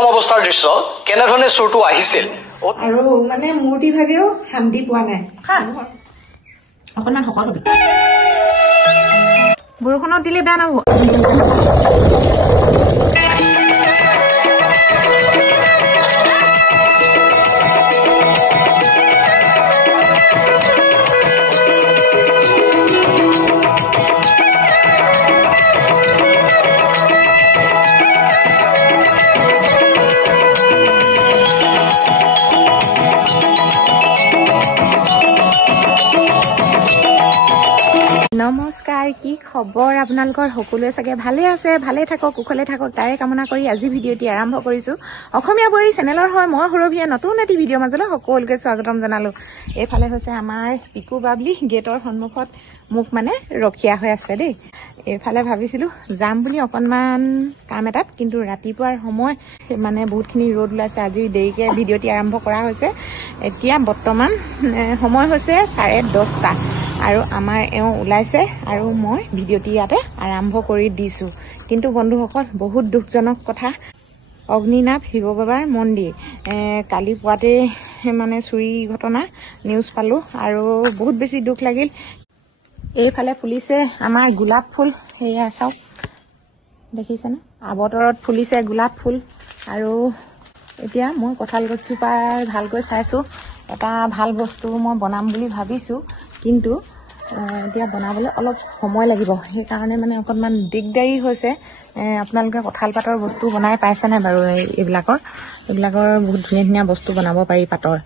প্ৰথম অৱস্থাৰ দৃশ্য কেনেধৰণে চোৰটো আহিছিল আৰু মানে মূৰ্তি ভাগেও শান্তি পোৱা নাই অকণমান সকল হবে বৰষুণত দিলে বেয়া নহ'ব নমস্কাৰ কি খবৰ আপোনালোকৰ সকলোৱে চাগে ভালে আছে ভালে থাকক কুশলে থাকক তাৰে কামনা কৰি আজি ভিডিঅ'টি আৰম্ভ কৰিছো অসমীয়া বৰী চেনেলৰ হয় মই হৰভিয়া নতুন এটি ভিডিঅ' মাজলৈ সকলোকে স্বাগতম জনালো এইফালে হৈছে আমাৰ পিকু বাবলি গেটৰ সন্মুখত মোক মানে ৰখিয়া হৈ আছে দেই এইফালে ভাবিছিলো যাম বুলি অকনমান কাম এটাত কিন্তু ৰাতিপুৱাৰ সময় মানে বহুতখিনি ৰ'দ ওলাইছে আজি দেৰিকে ভিডিঅ'টি আৰম্ভ কৰা হৈছে এতিয়া বৰ্তমান সময় হৈছে 10:30 আৰু আমাৰ এওঁ ওলাইছে আৰু মই ভিডিঅ'টি ইয়াতে আৰম্ভ কৰি দিছো কিন্তু বন্ধুসকল বহুত দুখজনক কথা অগ্নিনাভ শিৱ বাবাৰ মন্দিৰ কালি পুৱাতে মানে চুৰি ঘটনা নিউজ পালো আৰু বহুত বেছি দুখ লাগিল এইফালে ফুলিছে আমাৰ গোলাপ ফুল সেয়া চাওক দেখিছেনে আবতৰত ফুলিছে গোলাপ ফুল আৰু এতিয়া মই কঁঠাল গছজোপাৰ ভালকৈ চাইছো এটা ভাল বস্তু মই বনাম বুলি ভাবিছো কিন্তু এতিয়া বনাবলৈ অলপ সময় লাগিব সেইকাৰণে মানে অকণমান দিগদাৰী হৈছে আপোনালোকে কঁঠাল পাতৰ বস্তু বনাই পাইছেনে বাৰু এইবিলাকৰ বহুত ধুনীয়া ধুনীয়া বস্তু বনাব পাৰি পাতৰ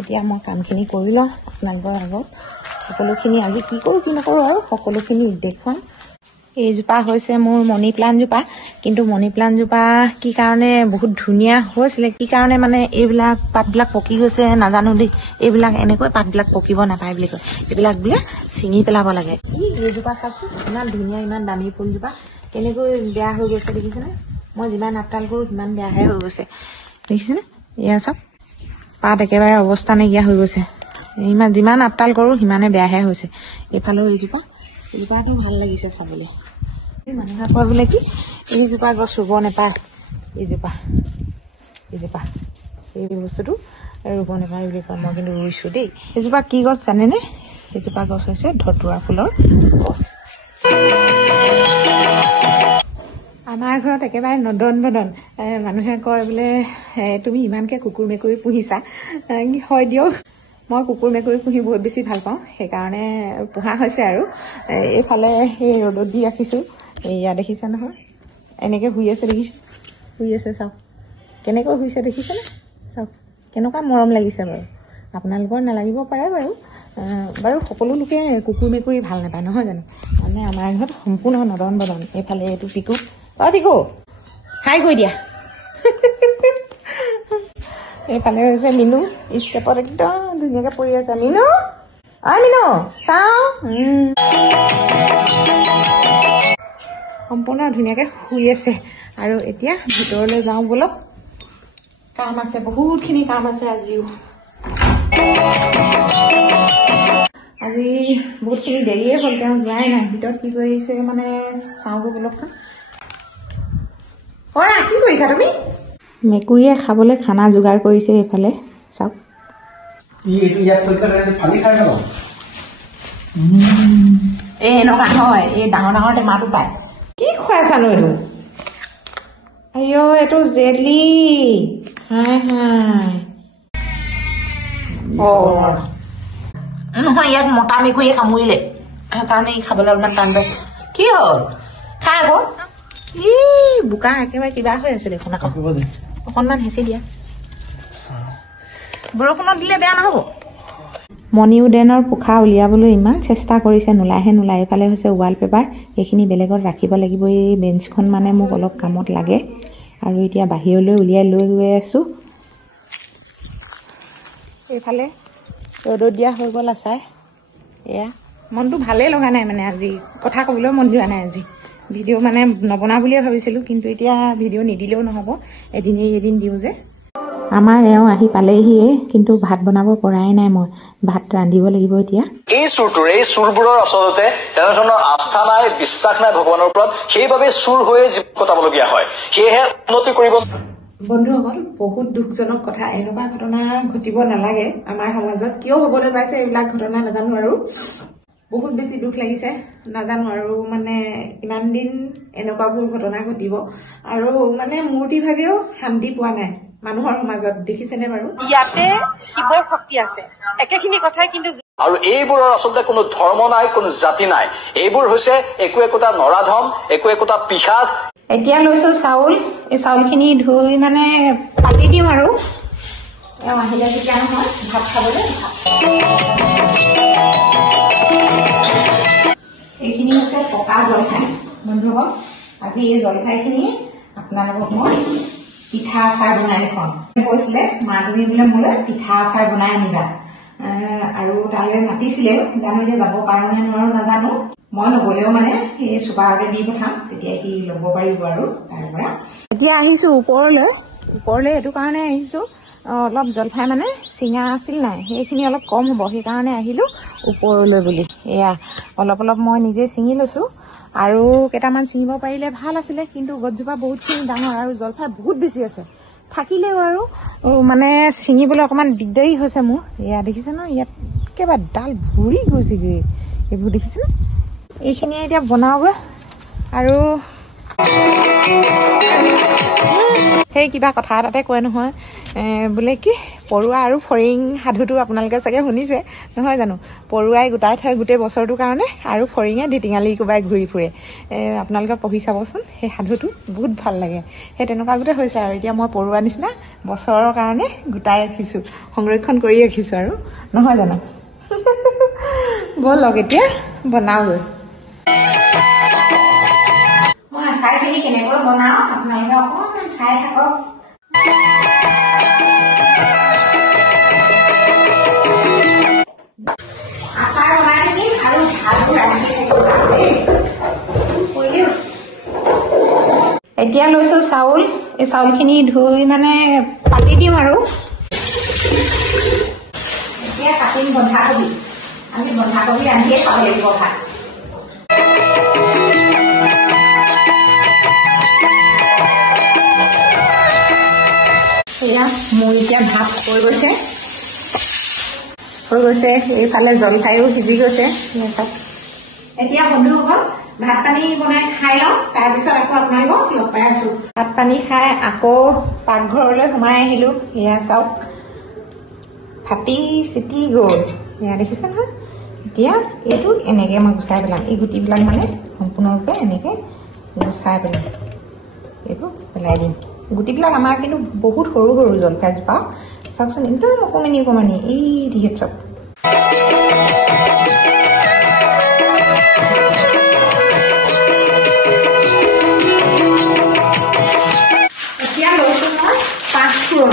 এতিয়া মই কামখিনি কৰি লওঁ আপোনালোকৰ আগত সকলোখিনি আজি কি কৰোঁ কি নকৰোঁ আৰু সকলোখিনি দেখুৱাম এইজোপা হৈছে মোৰ মনি প্লাণ্টজোপা কিন্তু মনি প্লাণ্টজোপা কি কাৰণে বহুত ধুনীয়া হৈছিলে কি কাৰণে মানে এইবিলাক পাতবিলাক পকি গৈছে নাজানো দেই এইবিলাক এনেকৈ পাতবিলাক পকিব নাপায় বুলি কয় এইবিলাক বোলে ছিঙি পেলাব লাগে এইজোপা চাওকচোন ইমান ধুনীয়া ইমান দামী ফুলজোপা কেনেকৈ বেয়া হৈ গৈছে দেখিছেনে মই যিমান আপতাল কৰোঁ সিমান বেয়াহে হৈ গৈছে দেখিছেনে এয়া চাওক পাত একেবাৰে অৱস্থা নাইকিয়া হৈ গৈছে ইমান যিমান আপতাল কৰোঁ সিমানে বেয়াহে হৈছে এইফালেও এইজোপাটো ভাল লাগিছে চাবলৈ মানুহে কয় বোলে কি এইজোপা গছ ৰুব নাপায় এইজোপা এই বস্তুটো ৰুব নাপায় বুলি কয় মই কিন্তু ৰুইছোঁ দেই এইজোপা কি গছ জানেনে এইজোপা গছ হৈছে ধতুৰা ফুলৰ গছ আমাৰ ঘৰত একেবাৰে নদন বদন মানুহে কয় বোলে তুমি ইমানকৈ কুকুৰ মেকুৰী পুহিছা হয় দিয়ক মই কুকুৰ মেকুৰী পুহি বহুত বেছি ভাল পাওঁ সেইকাৰণে পোহা হৈছে আৰু এইফালে সেই ৰ'দত দি ৰাখিছোঁ এয়া দেখিছা নহয় এনেকৈ শুই আছে দেখিছোঁ শুই আছে চাওক কেনেকৈ শুইছে দেখিছেনে চাওক কেনেকুৱা মৰম লাগিছে বাৰু আপোনালোকৰ নালাগিব পাৰে বাৰু সকলো লোকে কুকুৰ মেকুৰী ভাল নাপায় নহয় জানো মানে আমাৰ ঘৰত সম্পূৰ্ণ নদন বদন এইফালে এইটো পিকু পিকু হাই কৈ দিয়া এইফালে হৈছে মিনু ষ্টেপত একদম ধুনীয়াকৈ পৰি আছে মিনু মিনু চাওঁ সম্পূৰ্ণ ধুনীয়াকৈ শুই আছে আৰু এতিয়া ভিতৰলৈ যাওঁ বলক কাম আছে বহুতখিনি কাম আছে আজিও আজি বহুতখিনি দেৰিয়ে হ'ল তেওঁ যোৱাই নাই ভিতৰত কি কৰিছে মানে চাওঁগৈ বলকচোন কি কৰিছা তুমি মেকুৰীয়ে খাবলৈ খানা যোগাৰ কৰিছে এইফালে চাওক এনেকুৱা হয় এই ডাঙৰ ডাঙৰ টেমাটো পায় কি খুৱাইছানো এইটো এইটো জেলি নহয় ইয়াক মতা মেকুৰীয়ে কামুৰিলে সেইকাৰণে খাবলৈ অলপমান টান পাইছে কি হ'ল খাই আকৌ বোকা একেবাৰে কিবা হৈ আছে দেখোন আকৌ অকণমান হেঁচি দিয়া বৰষুণত দিলে বেয়া নহ'ব মণি উডেনৰ পোখা উলিয়াবলৈ ইমান চেষ্টা কৰিছে নোলায়হে নোলায় এইফালে হৈছে ৱালপেপাৰ এইখিনি বেলেগত ৰাখিব লাগিব এই বেঞ্চখন মানে মোক অলপ কামত লাগে আৰু এতিয়া বাহিৰলৈ উলিয়াই লৈ গৈ আছোঁ এইফালে ৰ'দত দিয়া হৈ গ'ল আচাৰ এয়া মনটো ভালেই লগা নাই মানে আজি কথা ক'বলৈ মন যোৱা নাই আজি ভিডিঅ' মানে নবনা বুলিয়ে ভাবিছিলোঁ কিন্তু এতিয়া ভিডিঅ' নিদিলেও নহ'ব এদিন দিওঁ যে আমাৰ এওঁ আহি পালেহিয়ে, কিন্তু ভাত বনাব পৰাই নাই। মই ভাত ৰান্ধিব লাগিব এতিয়া। এই চুৰবোৰৰ আচলতে তেনেধৰণৰ আস্থা নাই, বিশ্বাস নাই ভগৱানৰ ওপৰত, সেইবাবে চুৰ হৈয়ে জীৱন কটাবলগীয়া হয়। সেয়েহে উন্নতি কৰিব। বন্ধুসকল, বহুত দুখজনক কথা। এনেকুৱা ঘটনা ঘটিব নালাগে আমাৰ সমাজত। কিয় হবলৈ পাইছে এইবিলাক ঘটনা নাজানো, আৰু বহুত বেছি দুখ লাগিছে। নাজানো আৰু মানে ইমান দিন এনেকুৱাবোৰ ঘটনা ঘটিব, আৰু মানে মূৰ্তি ভাগেও শান্তি পোৱা নাই মানুহৰ সমাজত। দেখিছেনে বাৰু? ইয়াতে শিৱৰ শক্তি আছে, একেখিনি কথাই কিন্তু। আৰু এইবোৰৰ আচলতে কোনো ধৰ্ম নাই, কোনো জাতি নাই। এইবোৰ হৈছে একো একোটা নৰাধম, একো একোটা পিশাচ। এতিয়া লৈছো চাউল। এই চাউলখিনি ধুই মানে পাতি দিম, আৰু এওঁ আহিলে তেতিয়া নহয় ভাত খাবলৈ। এইখিনি হৈছে পকা জলফাই। বন্ধুসকল, আজি এই জলফাইখিনি আপোনালোকক মই পিঠা আচাৰ বনাই দেখুৱাম। কৈছিলে মা, তুমি বোলে মোলৈ পিঠা আচাৰ বনাই আনিবা, আৰু তালৈ মাতিছিলে। জানো এতিয়া যাব পাৰো নে নোৱাৰো নাজানো। মই নগলেও মানে সেই চুপাৰতে দি পঠাম, তেতিয়া সি ল'ব পাৰিব আৰু তাৰ পৰা। এতিয়া আহিছো ওপৰলৈ এইটো কাৰণে আহিছো, অলপ জলফাই মানে চিঙা আছিল নাই, সেইখিনি অলপ কম হ'ব, সেইকাৰণে আহিলো ওপৰলৈ বুলি। এয়া অলপ মই নিজে ছিঙি লৈছো, আৰু কেইটামান ছিঙিব পাৰিলে ভাল আছিলে, কিন্তু গছজোপা বহুতখিনি ডাঙৰ আৰু জলফাই বহুত বেছি আছে। থাকিলেও আৰু মানে ছিঙিবলৈ অকণমান দিগদাৰী হৈছে মোৰ। এয়া দেখিছে ন, ইয়াত একেবাৰে ডাল ভৰি গৈছেগৈ। এইবোৰ দেখিছে ন? এইখিনিয়ে এতিয়া বনাওগৈ। আৰু সেই কিবা কথা এটাতে কয় নহয়, বোলে কি পৰুৱা আৰু ফৰিং সাধুটো আপোনালোকে চাগে শুনিছে নহয় জানো? পৰুৱাই গোটাই থয় গোটেই বছৰটোৰ কাৰণে, আৰু ফৰিঙে ঢিটিঙালি কোবাই ঘূৰি ফুৰে। আপোনালোকে পঢ়ি চাবচোন, সেই সাধুটো বহুত ভাল লাগে। সেই তেনেকুৱা গোটেই হৈছে আৰু এতিয়া মই পৰুৱা নিচিনা বছৰৰ কাৰণে গোটাই ৰাখিছোঁ, সংৰক্ষণ কৰি ৰাখিছোঁ আৰু নহয় জানো? ব'লক এতিয়া বনাওগৈ। মই আচাৰখিনি কেনেকৈ বনাওঁ আপোনালোকে অকণমান চাই থাকক। আচাৰ বনাই থাকিম আৰু ভাতো ৰান্ধি থাকিম। এতিয়া লৈছো চাউল। এই চাউলখিনি ধুই মানে পাতি দিম, আৰু এতিয়া কাটিম বন্ধাকবি। আমি বন্ধাকবি ৰান্ধিয়ে খাব লাগিব ভাত। এয়া মোৰ এতিয়া ভাত হৈ গৈছে। এইফালে জলফাইও সিজি গৈছে। এতিয়া বন্ধুসকল, ভাত পানী বনাই খাই লওঁ, তাৰপিছত আকৌ আপোনালোকক লগ পাই আছো। ভাত পানী খাই আকৌ পাকঘৰলৈ সোমাই আহিলো। এয়া চাওক, ফাটি চিটি গ'ল। এয়া দেখিছে নহয়? এতিয়া এইটো এনেকে মই গুচাই পেলাম। এই গুটিবিলাক মানে সম্পূৰ্ণৰূপে এনেকে গুচাই পেলাম, এইটো পেলাই দিম। গুটিবিলাক আমাৰ কিন্তু বহুত সৰু সৰু জলফাইজোপা চাওকচোন, একদম অকণমানি এই দিহে চাওক। এতিয়া লৈছো মই পাঁচফোৰণ।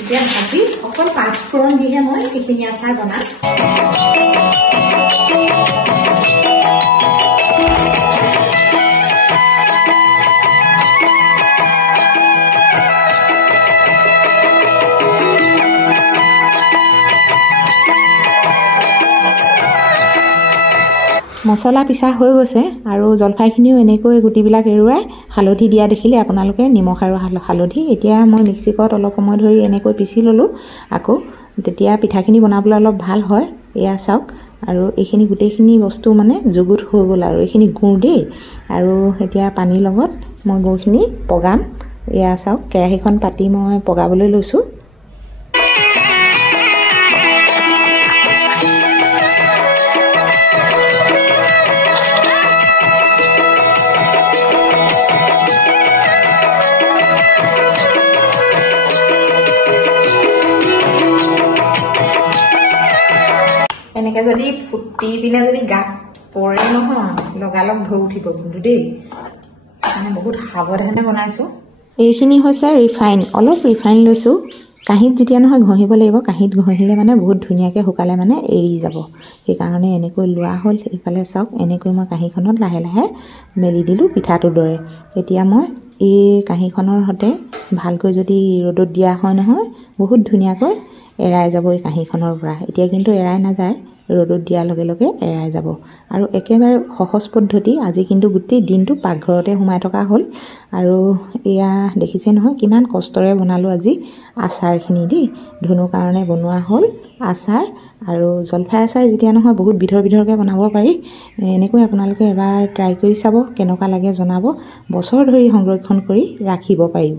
এতিয়া ভাজি অকল পাঁচফোৰণ দিহে মই সেইখিনি আচাৰ বনাম। মছলা পিছা হৈ গৈছে, আৰু জলফাইখিনিও এনেকৈ গুটিবিলাক এৰুৱাই হালধি দিয়া দেখিলে আপোনালোকে, নিমখ আৰু হালধি। এতিয়া মই মিক্সিকত অলপ সময় ধৰি এনেকৈ পিচি ল'লোঁ আকৌ, তেতিয়া পিঠাখিনি বনাবলৈ অলপ ভাল হয়। এয়া চাওক, আৰু এইখিনি গোটেইখিনি বস্তু মানে যুগুত হৈ গ'ল, আৰু এইখিনি গুড় দেই। আৰু এতিয়া পানীৰ লগত মই গুড়খিনি পগাম। এয়া চাওক, কেৰাহীখন পাতি মই পগাবলৈ লৈছোঁ। এনেকৈ যদি ফুটি পিনে যদি গাত পৰে নহয়, লগালগ ঢৌ উঠিব কিন্তু দেই। মানে বহুত সাৱধানে বনাইছোঁ। এইখিনি হৈছে ৰিফাইন। অলপ ৰিফাইন লৈছোঁ। কাঁহীত যেতিয়া নহয় ঘঁহিব লাগিব, কাঁহীত ঘঁহিলে মানে বহুত ধুনীয়াকৈ শুকালে মানে এৰি যাব, সেইকাৰণে এনেকৈ লোৱা হ'ল। এইফালে চাওক, এনেকৈ মই কাঁহীখনত লাহে লাহে মেলি দিলোঁ পিঠাটোৰ দৰে। এতিয়া মই এই কাঁহীখনৰ সৈতে ভালকৈ যদি ৰ'দত দিয়া হয় নহয় বহুত ধুনীয়াকৈ এৰাই যাব এই কাঁহীখনৰ পৰা। এতিয়া কিন্তু এৰাই নাযায়, ৰ'দত দিয়াৰ লগে লগে এৰাই যাব। আৰু একেবাৰে সহজ পদ্ধতি। আজি কিন্তু গোটেই দিনটো পাকঘৰতে সোমাই থকা হ'ল আৰু এয়া দেখিছে নহয় কিমান কষ্টৰে বনালোঁ আজি আচাৰখিনি দেই। ধুনুৰ কাৰণে বনোৱা হ'ল আচাৰ। আৰু জলফাই আচাৰ যেতিয়া নহয় বহুত বিধৰকৈ বনাব পাৰি। এনেকৈ আপোনালোকে এবাৰ ট্ৰাই কৰি চাব, কেনেকুৱা লাগে জনাব। বছৰ ধৰি সংৰক্ষণ কৰি ৰাখিব পাৰিব।